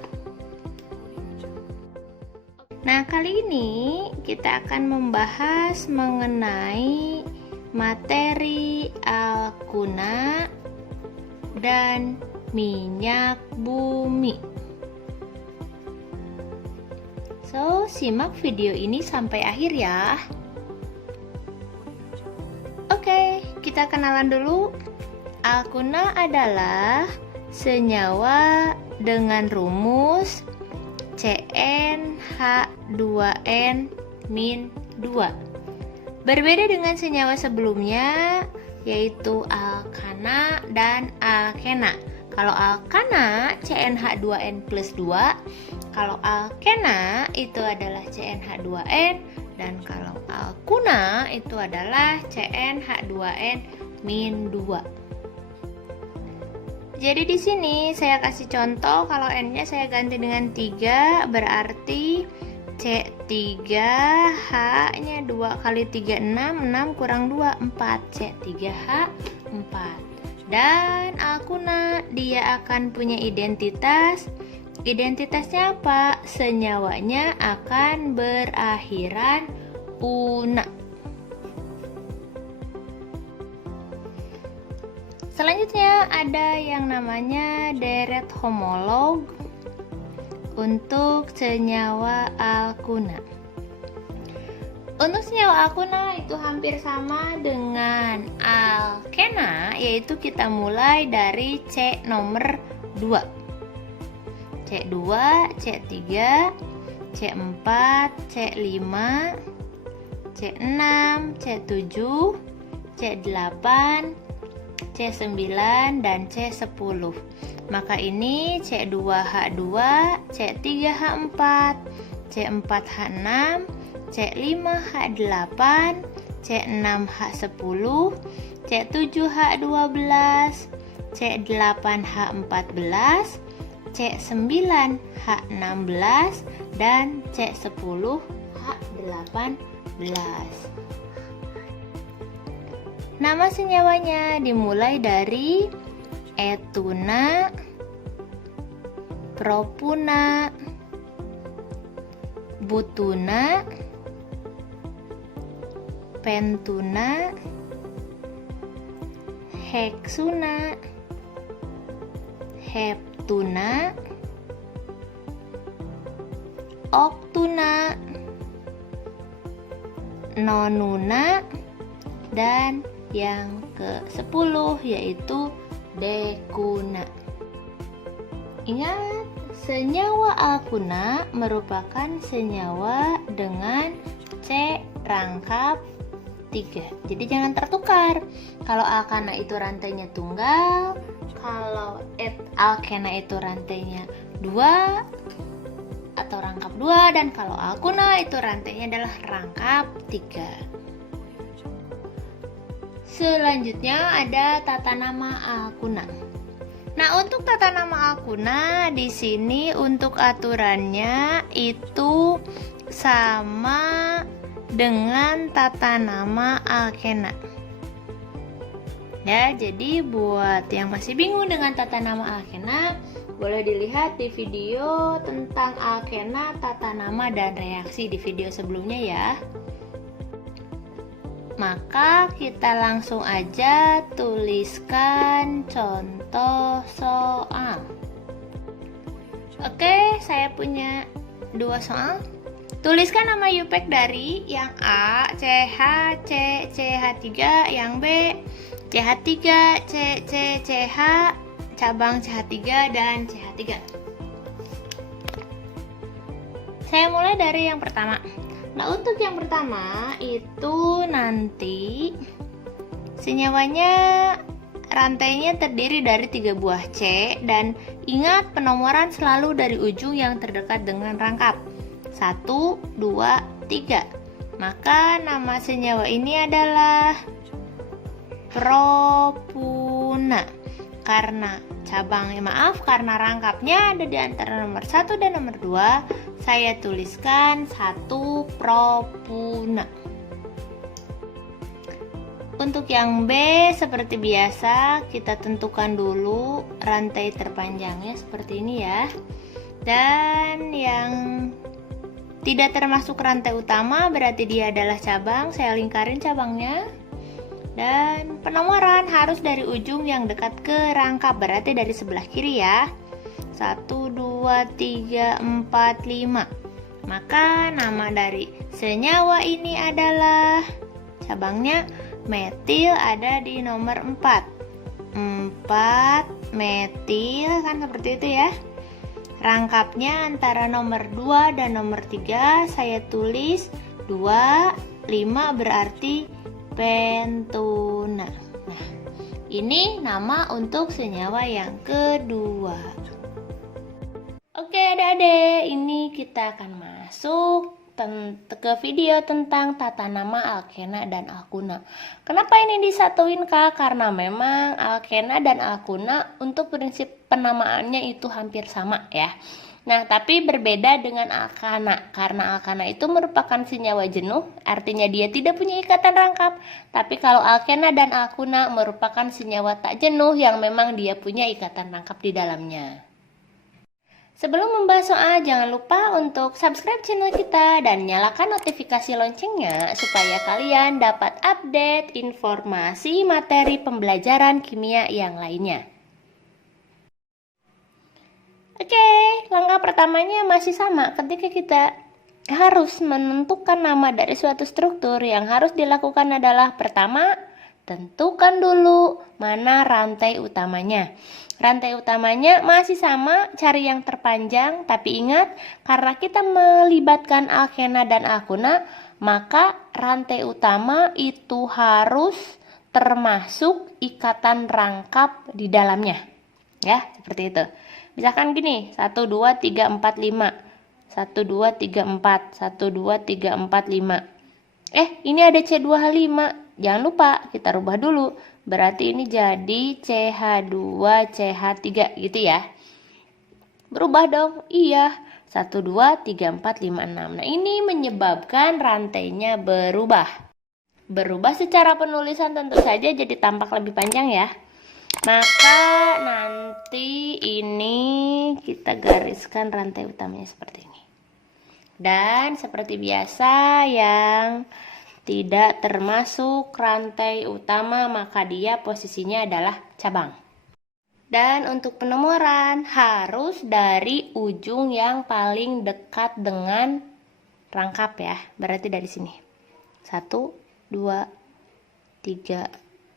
Nah, kali ini kita akan membahas mengenai materi alkuna dan minyak bumi. So, simak video ini sampai akhir ya. Oke, kita kenalan dulu. Alkuna adalah senyawa dengan rumus CnH2n-2. Berbeda dengan senyawa sebelumnya, yaitu alkana dan alkena. Kalau alkana CnH2n plus 2, kalau alkena itu adalah CnH2n, dan kalau alkuna itu adalah CnH2n-2. Jadi di sini saya kasih contoh, kalau N-nya saya ganti dengan 3, berarti C3H-nya 2 kali 3, 6, 6 kurang 2, 4, C3H4. Dan alkuna dia akan punya identitas. Identitasnya apa? Senyawanya akan berakhiran una. Selanjutnya ada yang namanya deret homolog untuk senyawa alkuna. Untuk senyawa alkuna itu hampir sama dengan alkena, yaitu kita mulai dari C nomor 2. C2, C3, C4, C5, C6, C7, C8, C9, dan C10. Maka ini C2H2, C3H4, C4H6, C5H8, C6H10, C7H12, C8H14, C9H16, dan C10H18. Nama senyawanya dimulai dari etuna, propuna, butuna, pentuna, heksuna, heptuna, oktuna, nonuna, dan yang ke-10 yaitu dekuna. Ingat, senyawa alkuna merupakan senyawa dengan C rangkap 3. Jadi jangan tertukar. Kalau alkana itu rantainya tunggal, kalau alkena itu rantainya 2 atau rangkap 2, dan kalau alkuna itu rantainya adalah rangkap 3. Selanjutnya ada tata nama alkuna. Nah, untuk tata nama alkuna di sini untuk aturannya itu sama dengan tata nama alkena. Ya, jadi buat yang masih bingung dengan tata nama alkena, boleh dilihat di video tentang alkena, tata nama, dan reaksi di video sebelumnya ya. Maka kita langsung aja tuliskan contoh soal. Oke, saya punya 2 soal. Tuliskan nama Yupek dari yang A, CH, C, CH3, yang B, CH3, C, CH, cabang CH3, dan CH3. Saya mulai dari yang pertama. Nah, untuk yang pertama itu nanti senyawanya rantainya terdiri dari 3 buah C, dan ingat penomoran selalu dari ujung yang terdekat dengan rangkap 1, 2, 3. Maka nama senyawa ini adalah propuna. Karena karena rangkapnya ada di antara nomor 1 dan nomor 2, saya tuliskan 1 propuna. Untuk yang B, seperti biasa kita tentukan dulu rantai terpanjangnya seperti ini ya. Dan yang tidak termasuk rantai utama berarti dia adalah cabang, saya lingkarin cabangnya. Dan penomoran harus dari ujung yang dekat ke rangkap, berarti dari sebelah kiri ya. 1, 2, 3, 4, 5. Maka nama dari senyawa ini adalah cabangnya metil, ada di nomor 4. 4 metil kan seperti itu ya. Rangkapnya antara nomor 2 dan nomor 3 saya tulis 2, 5 berarti pentuna. Nah, ini nama untuk senyawa yang kedua. Oke adik-adik, ini kita akan masuk ke video tentang tata nama alkena dan alkuna. Kenapa ini disatuin Kak? Karena memang alkena dan alkuna untuk prinsip penamaannya itu hampir sama ya. Nah, tapi berbeda dengan alkana, karena alkana itu merupakan senyawa jenuh, artinya dia tidak punya ikatan rangkap. Tapi kalau alkena dan alkuna merupakan senyawa tak jenuh yang memang dia punya ikatan rangkap di dalamnya. Sebelum membahas soal, jangan lupa untuk subscribe channel kita dan nyalakan notifikasi loncengnya supaya kalian dapat update informasi materi pembelajaran kimia yang lainnya. Oke, langkah pertamanya masih sama. Ketika kita harus menentukan nama dari suatu struktur, yang harus dilakukan adalah pertama, tentukan dulu mana rantai utamanya. Rantai utamanya masih sama, cari yang terpanjang, tapi ingat, karena kita melibatkan alkena dan alkuna, maka rantai utama itu harus termasuk ikatan rangkap di dalamnya. Ya, seperti itu. Misalkan gini, 1, 2, 3, 4, 5. 1, 2, 3, 4. 1, 2, 3, 4, 5. Ini ada C2H5. Jangan lupa, kita rubah dulu. Berarti ini jadi CH2, CH3 gitu ya. Berubah dong? Iya. 1, 2, 3, 4, 5, 6. Nah, ini menyebabkan rantainya berubah. Berubah secara penulisan tentu saja jadi tampak lebih panjang ya. Maka nanti ini kita gariskan rantai utamanya seperti ini. Dan seperti biasa yang tidak termasuk rantai utama maka dia posisinya adalah cabang. Dan untuk penomoran harus dari ujung yang paling dekat dengan rangkap ya. Berarti dari sini. 1, 2, 3,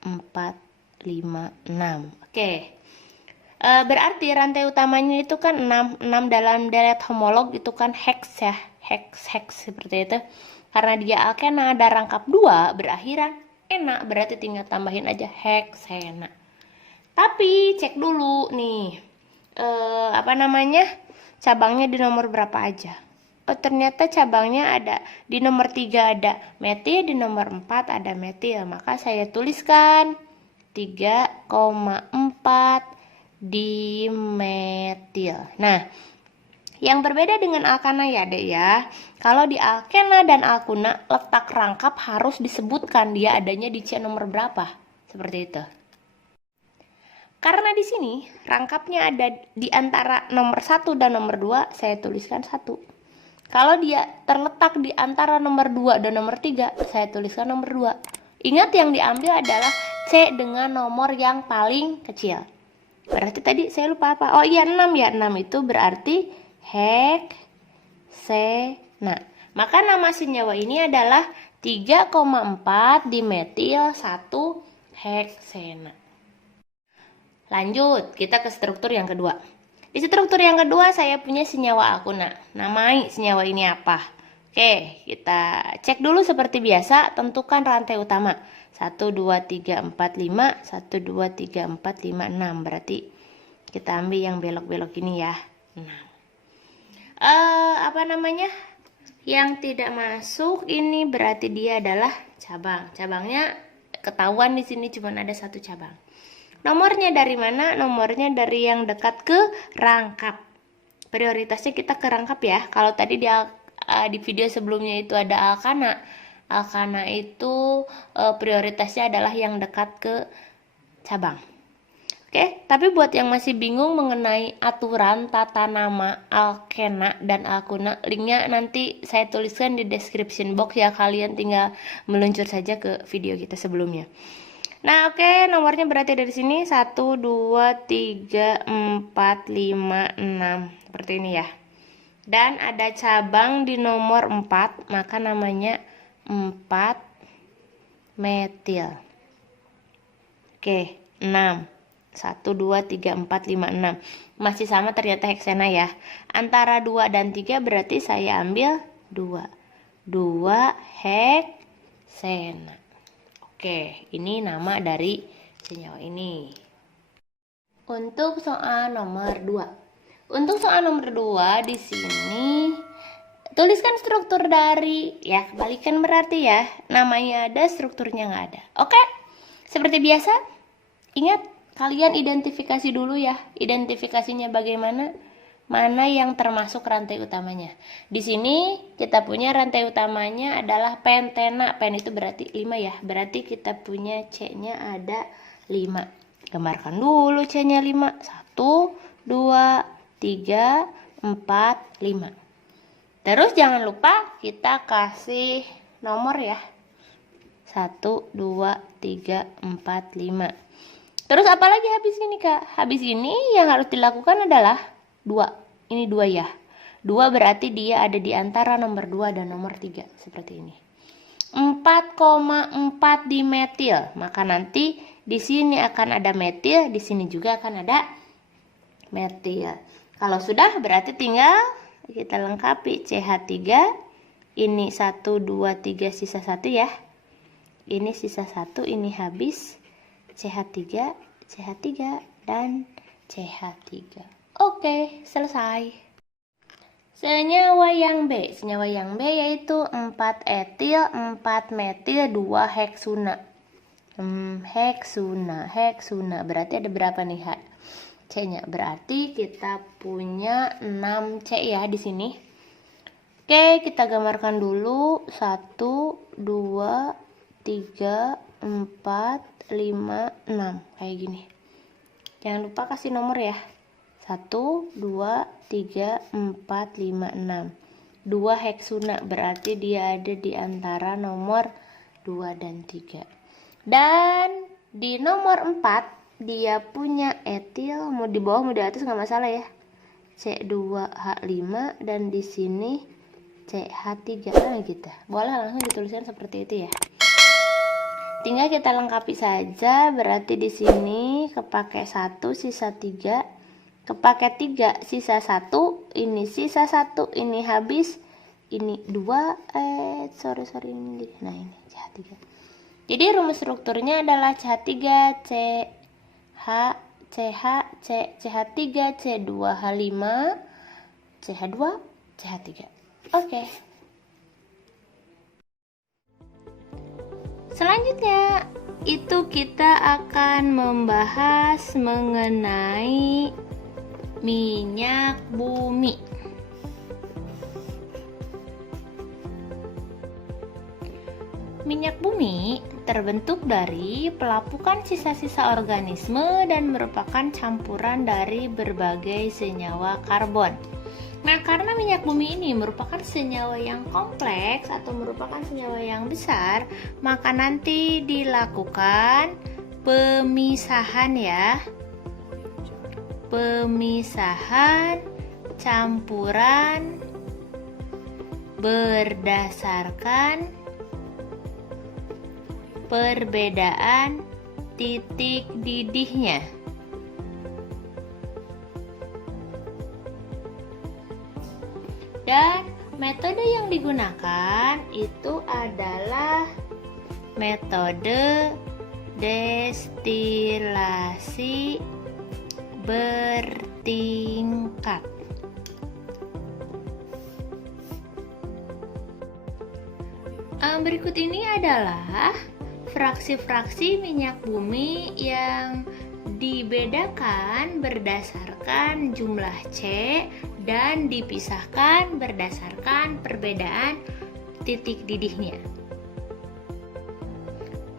4, 5, 6. Oke. Berarti rantai utamanya itu kan 6 dalam deret homolog itu kan hex ya. Hex seperti itu. Karena dia alkena ada rangkap 2 berakhiran ena, berarti tinggal tambahin aja heksena. Tapi cek dulu nih, cabangnya di nomor berapa aja. Oh, ternyata cabangnya ada di nomor 3 ada metil, di nomor 4 ada metil. Maka saya tuliskan 3,4 dimetil. Nah, yang berbeda dengan alkana ya dek ya. Kalau di alkena dan alkuna letak rangkap harus disebutkan dia adanya di C nomor berapa. Seperti itu. Karena di sini rangkapnya ada di antara nomor 1 dan nomor 2, saya tuliskan 1. Kalau dia terletak di antara nomor 2 dan nomor 3, saya tuliskan nomor 2. Ingat yang diambil adalah C dengan nomor yang paling kecil. Berarti tadi saya lupa apa? Oh iya 6 ya. 6 itu berarti heksena. Maka nama senyawa ini adalah 3,4 dimetil 1 heksena. Lanjut, kita ke struktur yang kedua. Di struktur yang kedua saya punya senyawa alkuna. Namai senyawa ini apa? Oke, kita cek dulu seperti biasa. Tentukan rantai utama. 1, 2, 3, 4, 5. 1, 2, 3, 4, 5, 6. Berarti kita ambil yang belok-belok ini ya. 6. Yang tidak masuk ini berarti dia adalah cabang. Cabangnya ketahuan di sini cuma ada 1 cabang. Nomornya dari mana? Nomornya dari yang dekat ke rangkap. Prioritasnya kita ke rangkap ya. Kalau tadi di video sebelumnya itu ada alkana. Alkana itu prioritasnya adalah yang dekat ke cabang. Oke, tapi buat yang masih bingung mengenai aturan tata nama alkena dan alkuna, linknya nanti saya tuliskan di description box ya, kalian tinggal meluncur saja ke video kita sebelumnya. Nah, oke, nomornya berarti dari sini 1, 2, 3, 4, 5, 6. Seperti ini ya. Dan ada cabang di nomor 4, maka namanya 4 metil. Oke, 6. 1, 2, 3, 4, 5, 6. Masih sama ternyata heksena ya. Antara 2 dan 3 berarti saya ambil 2. 2 heksena. Oke, ini nama dari senyawa ini. Untuk soal nomor 2. Untuk soal nomor 2 di sini tuliskan struktur dari, ya kebalikan berarti ya. Namanya ada, strukturnya nggak ada. Oke, seperti biasa, ingat kalian identifikasi dulu ya. Identifikasinya bagaimana? Mana yang termasuk rantai utamanya. Di sini kita punya rantai utamanya adalah pentena. Pen itu berarti 5 ya. Berarti kita punya C-nya ada 5. Gambarkan dulu C-nya 5. 1, 2, 3, 4, 5. Terus jangan lupa kita kasih nomor ya. 1, 2, 3, 4, 5. Terus apalagi habis ini Kak? Habis ini yang harus dilakukan adalah 2. Ini 2 ya. 2 berarti dia ada di antara nomor 2 dan nomor 3. Seperti ini. 4,4 dimetil. Maka nanti di sini akan ada metil, di sini juga akan ada metil. Kalau sudah berarti tinggal kita lengkapi CH3. Ini 1, 2, 3 sisa 1 ya. Ini sisa 1, ini habis. CH3, CH3, dan CH3. Oke, selesai. Senyawa yang B. Senyawa yang B yaitu 4 etil, 4 metil, 2 heksuna. Heksuna. Berarti ada berapa nih C-nya? Berarti kita punya 6 C ya di sini. Oke, kita gambarkan dulu. 1, 2, 3, 4, 5, 6 kayak gini. Jangan lupa kasih nomor ya. 1, 2, 3, 4, 5, 6. 2 heksuna berarti dia ada di antara nomor 2 dan 3. Dan di nomor 4 dia punya etil, mau di bawah mau di atas nggak masalah ya. C2H5 dan di sini CH3 gitu. Boleh langsung dituliskan seperti itu ya. Tinggal kita lengkapi saja, berarti di sini kepake 1 sisa 3, kepake 3 sisa 1, ini sisa 1, ini habis, ini 2 ini. Nah, ini CH3. Jadi rumus strukturnya adalah CH3 CH CH CH3 C2H5 CH2 CH3. Oke. Selanjutnya itu kita akan membahas mengenai minyak bumi. Minyak bumi terbentuk dari pelapukan sisa-sisa organisme dan merupakan campuran dari berbagai senyawa karbon. Nah, karena minyak bumi ini merupakan senyawa yang kompleks atau merupakan senyawa yang besar, maka nanti dilakukan pemisahan ya. Pemisahan campuran berdasarkan perbedaan titik didihnya. Dan metode yang digunakan itu adalah metode destilasi bertingkat. Berikut ini adalah fraksi-fraksi minyak bumi yang dibedakan berdasarkan jumlah C dan dipisahkan berdasarkan perbedaan titik didihnya.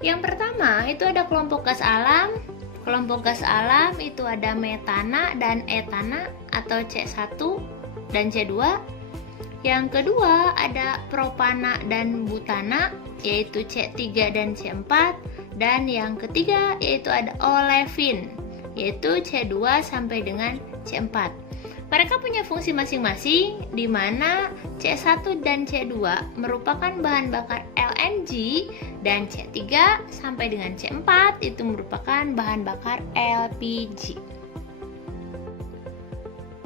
Yang pertama itu ada kelompok gas alam. Kelompok gas alam itu ada metana dan etana atau C1 dan C2. Yang kedua ada propana dan butana yaitu C3 dan C4. Dan yang ketiga yaitu ada olefin yaitu C2 sampai dengan C4. Mereka punya fungsi masing-masing di mana C1 dan C2 merupakan bahan bakar LNG dan C3 sampai dengan C4 itu merupakan bahan bakar LPG.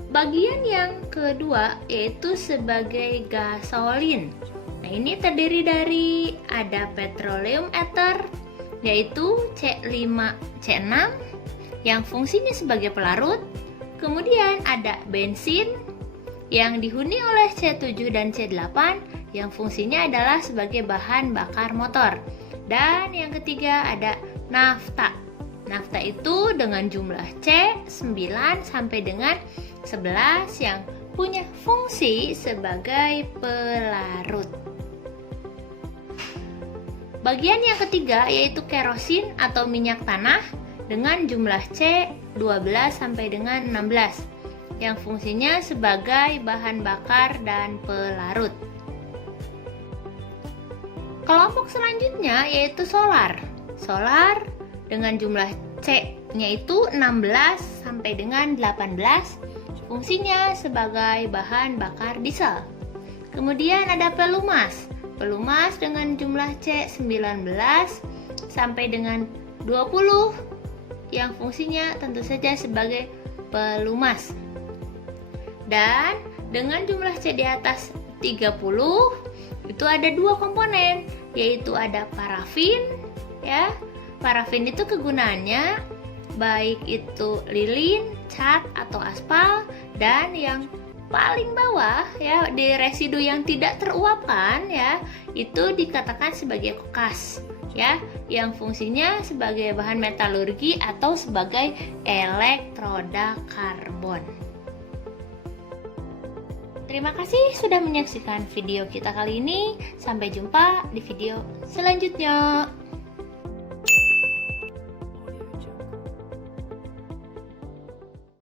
Bagian yang kedua yaitu sebagai gasolin. Nah, ini terdiri dari ada petroleum ether yaitu C5, C6 yang fungsinya sebagai pelarut. Kemudian ada bensin yang dihuni oleh C7 dan C8 yang fungsinya adalah sebagai bahan bakar motor. Dan yang ketiga ada nafta. Nafta itu dengan jumlah C9 sampai dengan 11 yang punya fungsi sebagai pelarut. Bagian yang ketiga yaitu kerosin atau minyak tanah dengan jumlah C12 sampai dengan 16 yang fungsinya sebagai bahan bakar dan pelarut. Kelompok selanjutnya yaitu solar. Solar dengan jumlah C-nya itu 16 sampai dengan 18 fungsinya sebagai bahan bakar diesel. Kemudian ada pelumas. Pelumas dengan jumlah C19 sampai dengan 20 yang fungsinya tentu saja sebagai pelumas. Dan dengan jumlah C di atas 30 itu ada dua komponen yaitu ada parafin ya. Parafin itu kegunaannya baik itu lilin, cat atau aspal, dan yang paling bawah ya di residu yang tidak teruapkan ya itu dikatakan sebagai kokas ya yang fungsinya sebagai bahan metalurgi atau sebagai elektroda karbon. Terima kasih sudah menyaksikan video kita kali ini. Sampai jumpa di video selanjutnya.